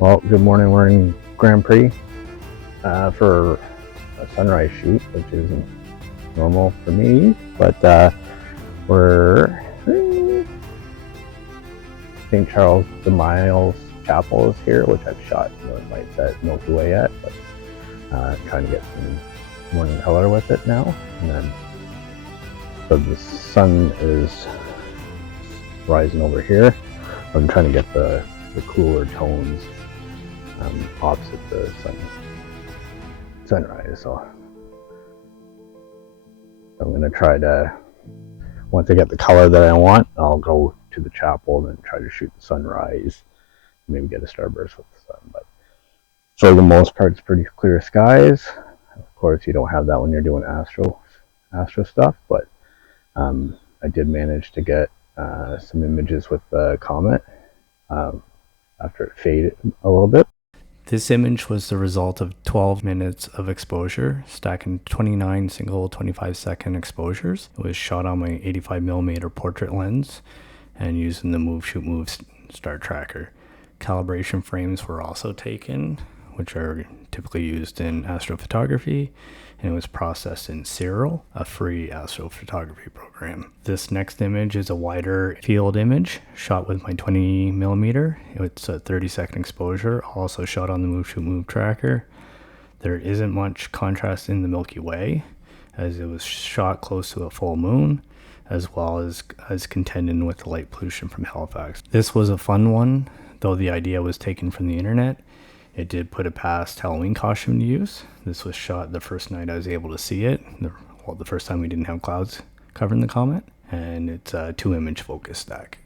Well, good morning. We're in Grand Pré for a sunrise shoot, which isn't normal for me, but we're St. Charles de Miles Chapel is here, which I've shot no lights at Milky Way yet, but trying to get some morning color with it now. And then, so the sun is rising over here. I'm trying to get the cooler tones opposite the sunrise. So I'm going to try to, once I get the color that I want, I'll go to the chapel and then try to shoot the sunrise, maybe get a starburst with the sun. But for the most part, it's pretty clear skies. Of course, you don't have that when you're doing astro stuff, but I did manage to get some images with the Comet after it faded a little bit. This image was the result of 12 minutes of exposure, stacking 29 single 25-second exposures. It was shot on my 85mm portrait lens and using the Move Shoot Move star tracker. Calibration frames were also taken, which are typically used in astrophotography, and it was processed in Serial, a free astrophotography program. This next image is a wider field image shot with my 20mm. It's a 30-second exposure, also shot on the Move Shoot Move tracker. There isn't much contrast in the Milky Way, as it was shot close to a full moon, as well as contending with the light pollution from Halifax. This was a fun one, though the idea was taken from the internet. It did put it past Halloween costume to use. This was shot the first night I was able to see it. The first time we didn't have clouds covering the comet. And it's a 2-image focus stack.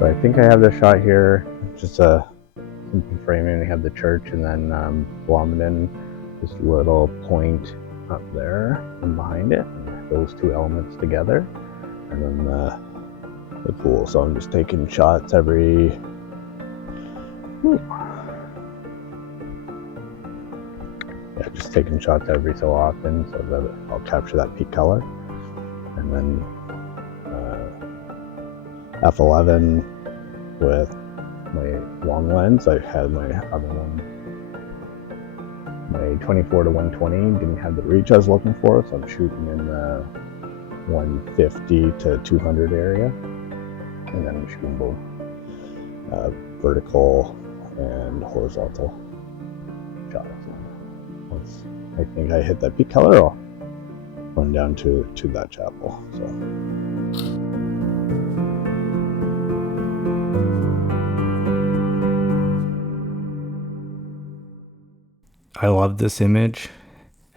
So I think I have the shot here, just a simple framing. We have the church and then Blomidon, this little point up there and behind it, those two elements together, and then the pool. So I'm just taking shots every just taking shots every so often so that I'll capture that peak color. And then f11 with my long lens. I had my other one, my 24 to 120 didn't have the reach I was looking for, so I'm shooting in the 150 to 200 area, and then I'm shooting both vertical and horizontal shots. Once I think I hit that peak color, I'll run down to that chapel. So. I love this image,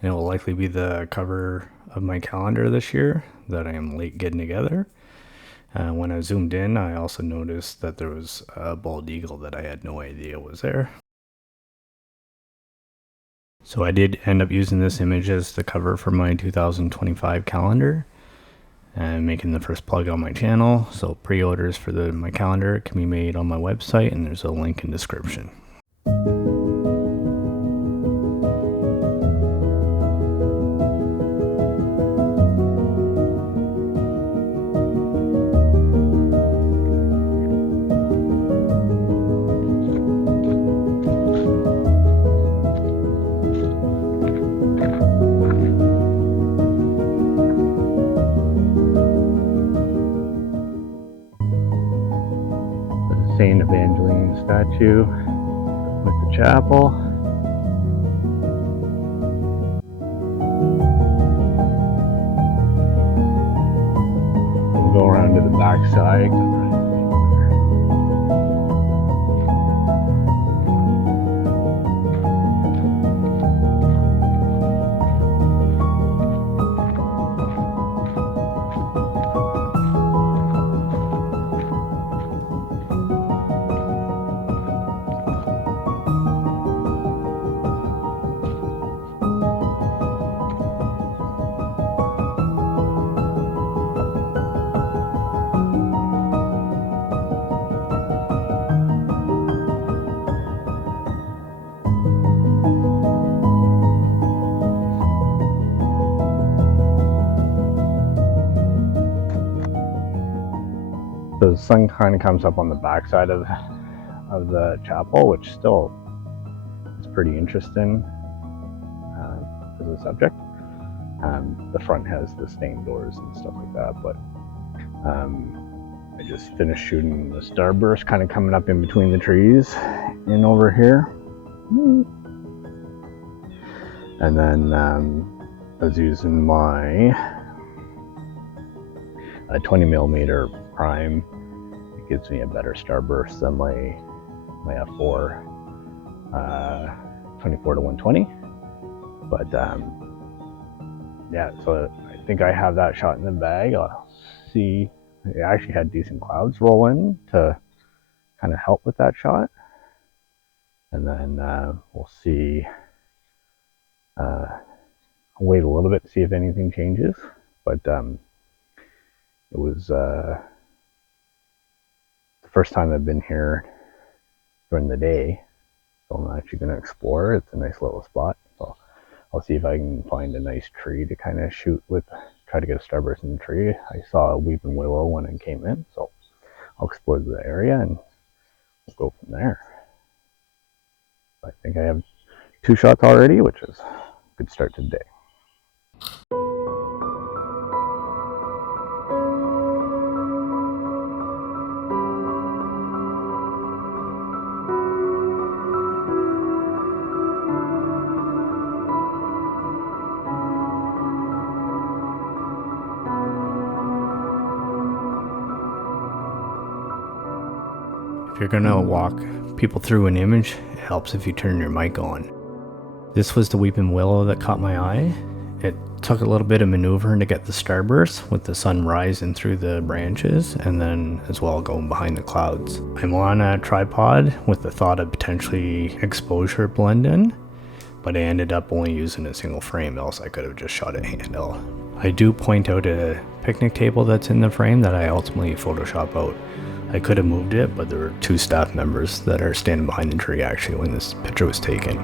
and it will likely be the cover of my calendar this year that I am late getting together. When I zoomed in, I also noticed that there was a bald eagle that I had no idea was there. So I did end up using this image as the cover for my 2025 calendar and making the first plug on my channel. So pre-orders for my calendar can be made on my website, and there's a link in description. Saint Evangeline statue with the chapel. We'll go around to the back side. The sun kind of comes up on the backside of the chapel, which still is pretty interesting as a subject. The front has the stained doors and stuff like that, but I just finished shooting the starburst kind of coming up in between the trees and over here. And then I was using my 20mm prime. It gives me a better starburst than my f4 24-120. But yeah, so I think I have that shot in the bag. I'll see. I actually had decent clouds roll in to kind of help with that shot. And then we'll see. I'll wait a little bit to see if anything changes. But it was the first time I've been here during the day, so I'm actually going to explore. It's a nice little spot, so I'll see if I can find a nice tree to kind of shoot with, try to get a starburst in the tree. I saw a weeping willow when I came in, so I'll explore the area and we'll go from there. I think I have 2 shots already, which is a good start to the day. If you're gonna walk people through an image, it helps if you turn your mic on. This was the weeping willow that caught my eye. It took a little bit of maneuvering to get the starburst with the sun rising through the branches and then as well going behind the clouds. I'm on a tripod with the thought of potentially exposure blend in, but I ended up only using a single frame, else I could have just shot it handheld. I do point out a picnic table that's in the frame that I ultimately Photoshop out. I could have moved it, but there were 2 staff members that are standing behind the tree actually when this picture was taken.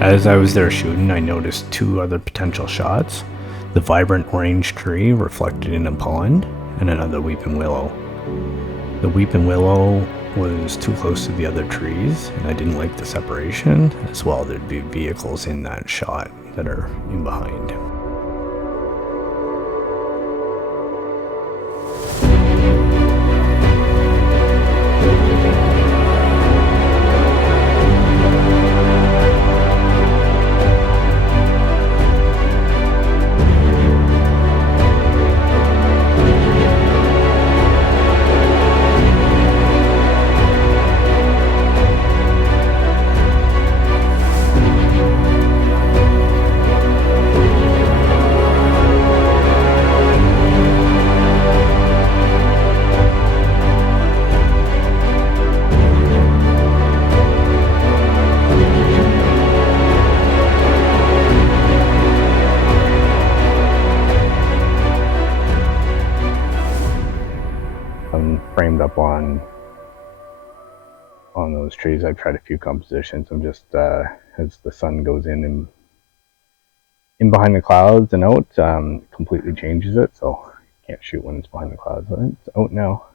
As I was there shooting, I noticed 2 other potential shots. The vibrant orange tree reflected in a pond, and another weeping willow. The weeping willow was too close to the other trees, and I didn't like the separation. As well, there'd be vehicles in that shot that are in behind. I'm framed up on those trees. I've tried a few compositions. I'm just as the sun goes in behind the clouds and out, completely changes it. So can't shoot when it's behind the clouds. But it's out now.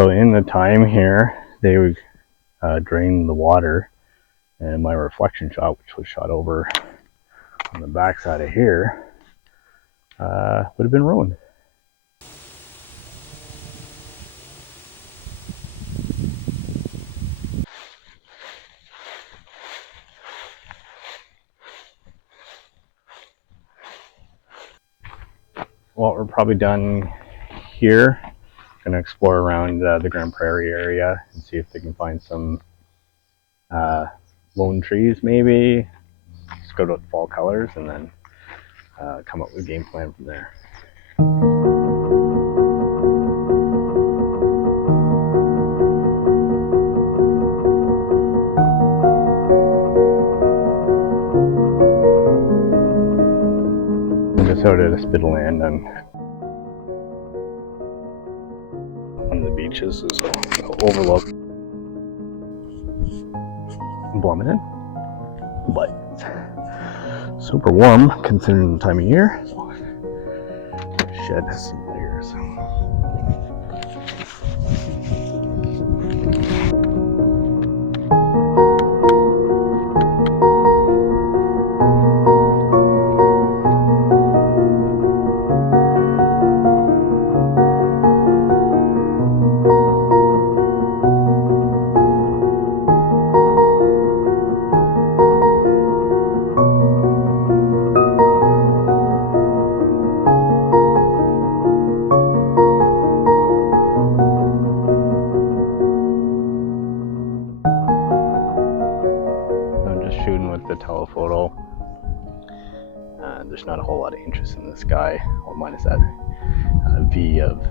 So in the time here, they would drain the water, and my reflection shot, which was shot over on the backside of here, would have been ruined. Well, we're probably done here. Gonna explore around the Grand Pré area and see if they can find some lone trees maybe. Scout out the fall colors and then come up with a game plan from there. I'm just out at a spit of land on one of the beaches. Is overlook Blomidon, but it's super warm considering the time of year. So shed some layers. Shooting with the telephoto. There's not a whole lot of interest in the sky, well, minus that V of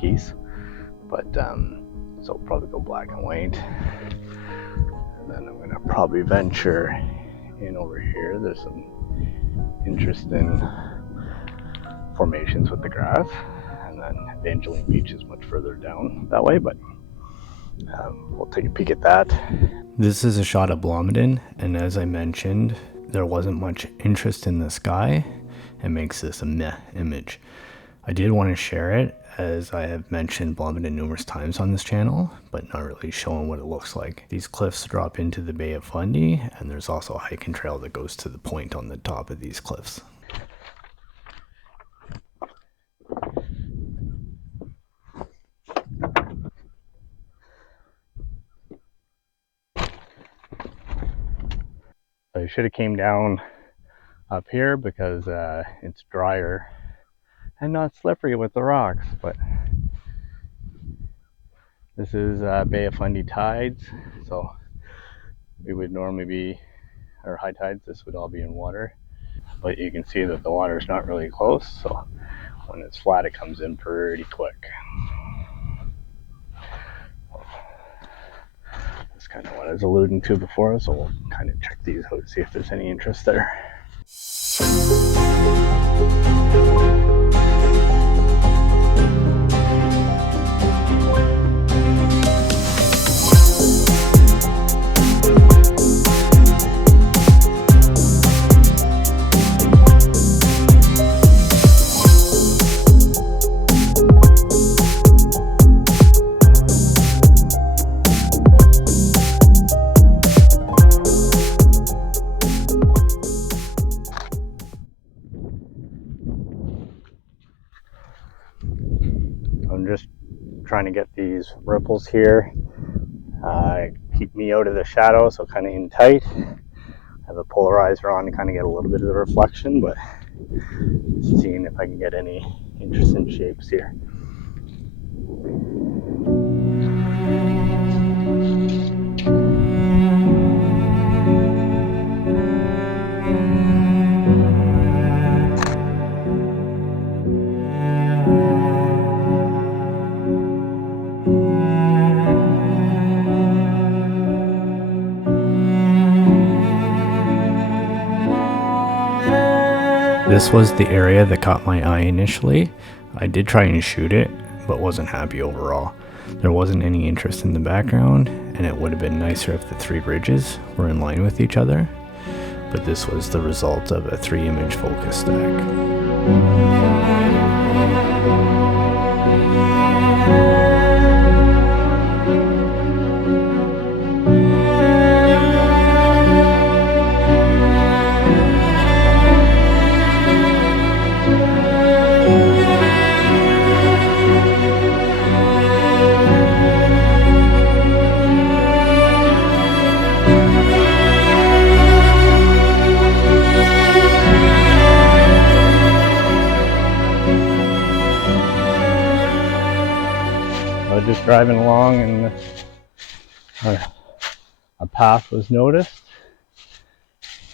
geese, but so I'll probably go black and white, and then I'm going to probably venture in over here. There's some interesting formations with the grass, and then Evangeline Beach is much further down that way, but We'll take a peek at that. This is a shot of Blomidon, and as I mentioned, there wasn't much interest in the sky. It makes this a meh image. I did want to share it, as I have mentioned Blomidon numerous times on this channel, but not really showing what it looks like. These cliffs drop into the Bay of Fundy, and there's also a hiking trail that goes to the point on the top of these cliffs. I should have came down up here because it's drier and not slippery with the rocks, but this is Bay of Fundy tides, so we would normally be, or high tides, this would all be in water, but you can see that the water's not really close, so when it's flat it comes in pretty quick. That's kind of what I was alluding to before, so we'll kind of check these out, see if there's any interest there. I'm just trying to get these ripples here, keep me out of the shadow, so kind of in tight. I have a polarizer on to kind of get a little bit of the reflection, but just seeing if I can get any interesting shapes here. This was the area that caught my eye initially. I did try and shoot it, but wasn't happy overall. There wasn't any interest in the background, and it would have been nicer if the three ridges were in line with each other, but this was the result of a 3-image focus stack. I was just driving along and a path was noticed.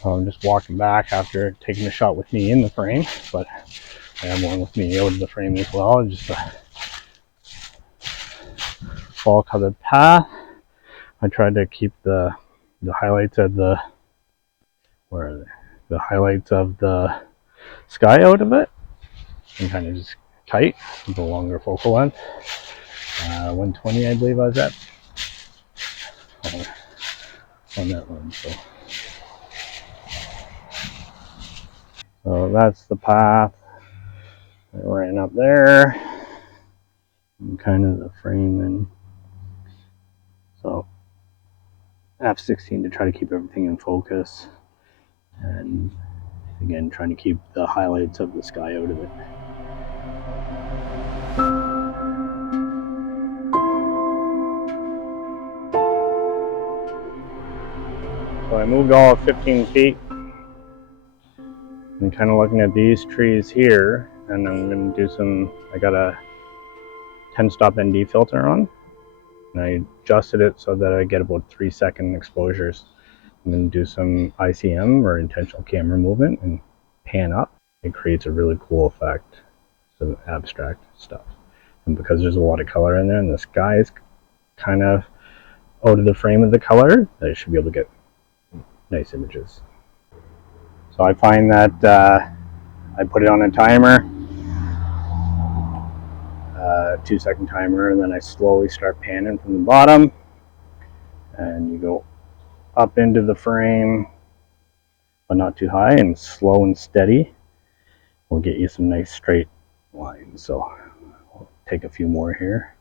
So I'm just walking back after taking a shot with me in the frame, but I have one with me out of the frame as well. Just a fall colored path. I tried to keep the highlights of the highlights of the sky out of it, and kind of just tight with a longer focal length. 120, I believe I was at on that one. So that's the path. I ran up there, and kind of the frame, and so F16 to try to keep everything in focus, and again trying to keep the highlights of the sky out of it. So I moved all of 15 feet. I'm kind of looking at these trees here, and I'm going to do some, I got a 10 stop ND filter on, and I adjusted it so that I get about 3-second exposures. I'm going to do some ICM, or intentional camera movement, and pan up. It creates a really cool effect, some abstract stuff. And because there's a lot of color in there, and the sky is kind of out of the frame of the color, I should be able to get nice images. So I find that I put it on a timer. 2-second timer, and then I slowly start panning from the bottom, and you go up into the frame, but not too high, and slow and steady will get you some nice straight lines. So I'll take a few more here.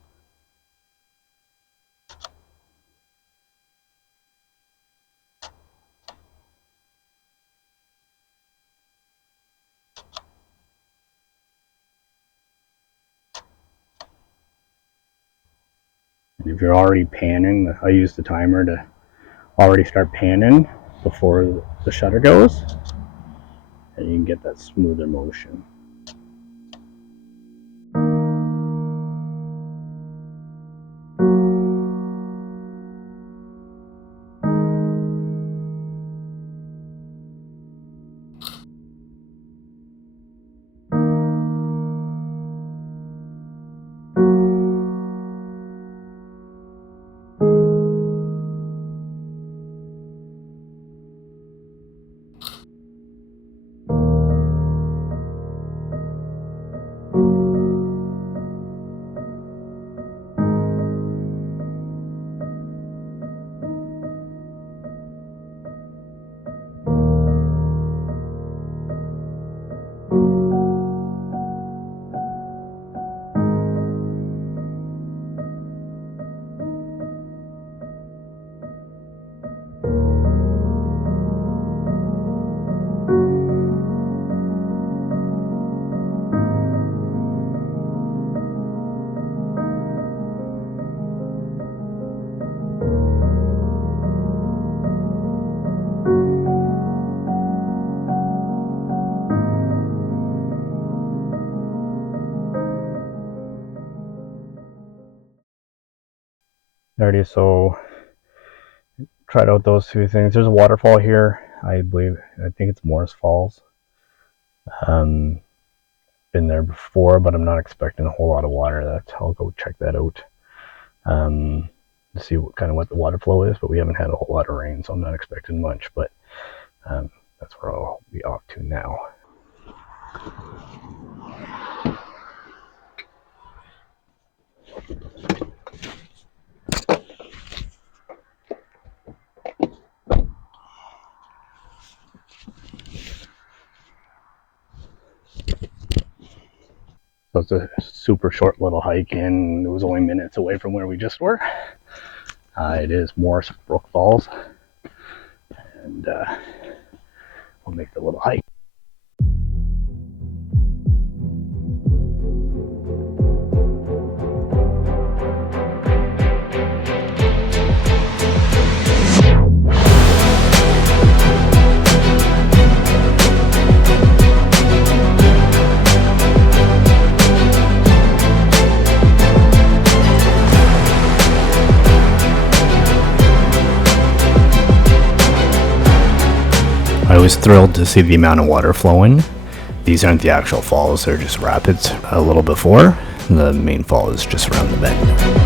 And if you're already panning, I use the timer to already start panning before the shutter goes, and you can get that smoother motion. Alrighty, so tried out those two things. There's a waterfall here. I think it's Morris Falls. Been there before, but I'm not expecting a whole lot of water. I'll go check that out. To see what the water flow is, but we haven't had a whole lot of rain, so I'm not expecting much. But that's where I'll be off to now. So it's a super short little hike, and it was only minutes away from where we just were. It is Morris Brook Falls, and we'll make the little hike. I was thrilled to see the amount of water flowing. These aren't the actual falls, they're just rapids a little before. The main fall is just around the bend.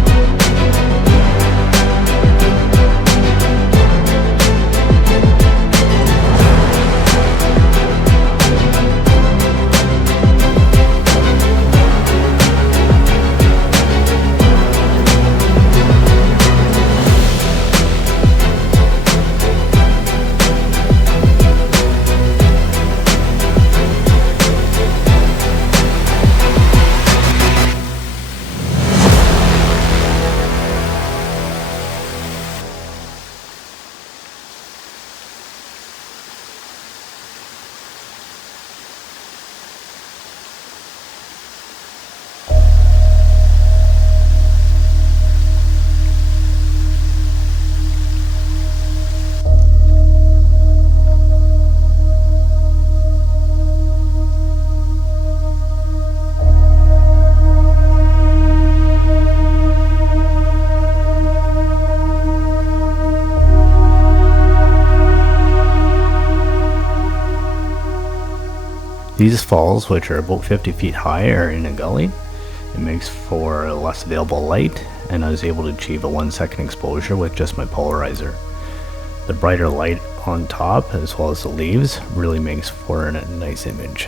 These falls, which are about 50 feet high, are in a gully. It makes for less available light, and I was able to achieve a 1-second exposure with just my polarizer. The brighter light on top, as well as the leaves, really makes for a nice image.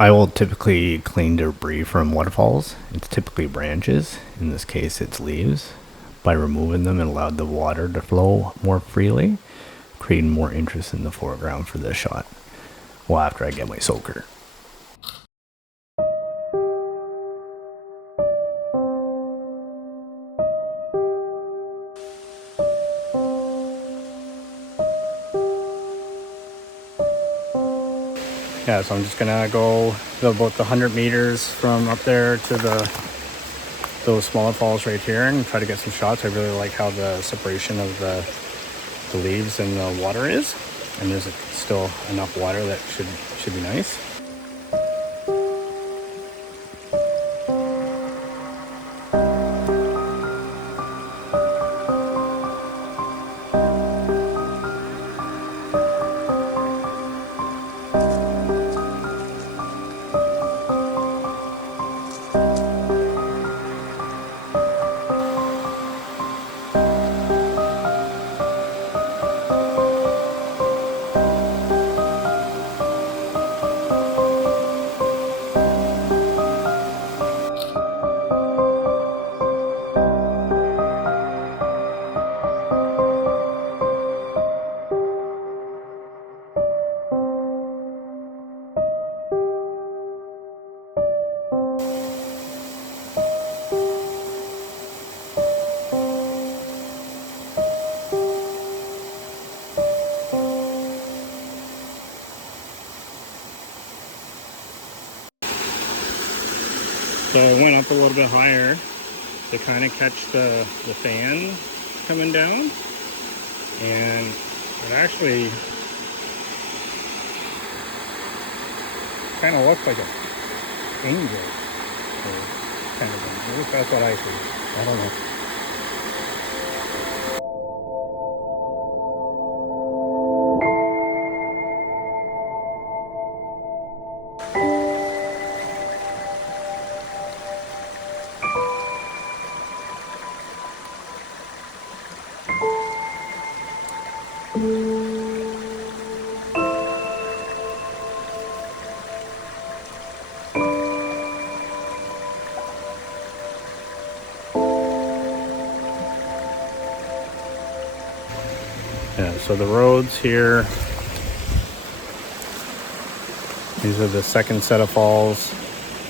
I will typically clean debris from waterfalls. It's typically branches. In this case, it's leaves. By removing them, it allowed the water to flow more freely, creating more interest in the foreground for this shot. Well, after I get my soaker. Yeah, so I'm just gonna go about the 100 meters from up there to those smaller falls right here and try to get some shots. I really like how the separation of the leaves and the water is, and there's still enough water that should be nice. So I went up a little bit higher to kind of catch the fan coming down, and it actually kind of looked like an angel, or kind of. At least that's what I see. I don't know. Yeah, so the roads here, these are the second set of falls,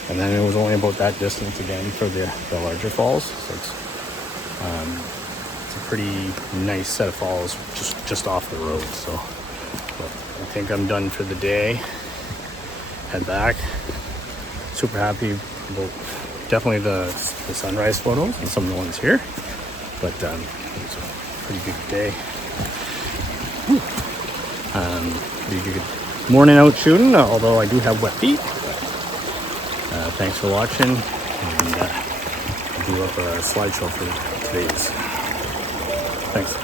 and then it was only about that distance again for the larger falls. So it's a pretty nice set of falls just off the road. So I think I'm done for the day. Head back. Super happy about definitely the sunrise photos and some of the ones here, but it's a pretty good day. Pretty good morning out shooting, although I do have wet feet. Thanks for watching, and I'll do up a slideshow for today's. Thanks.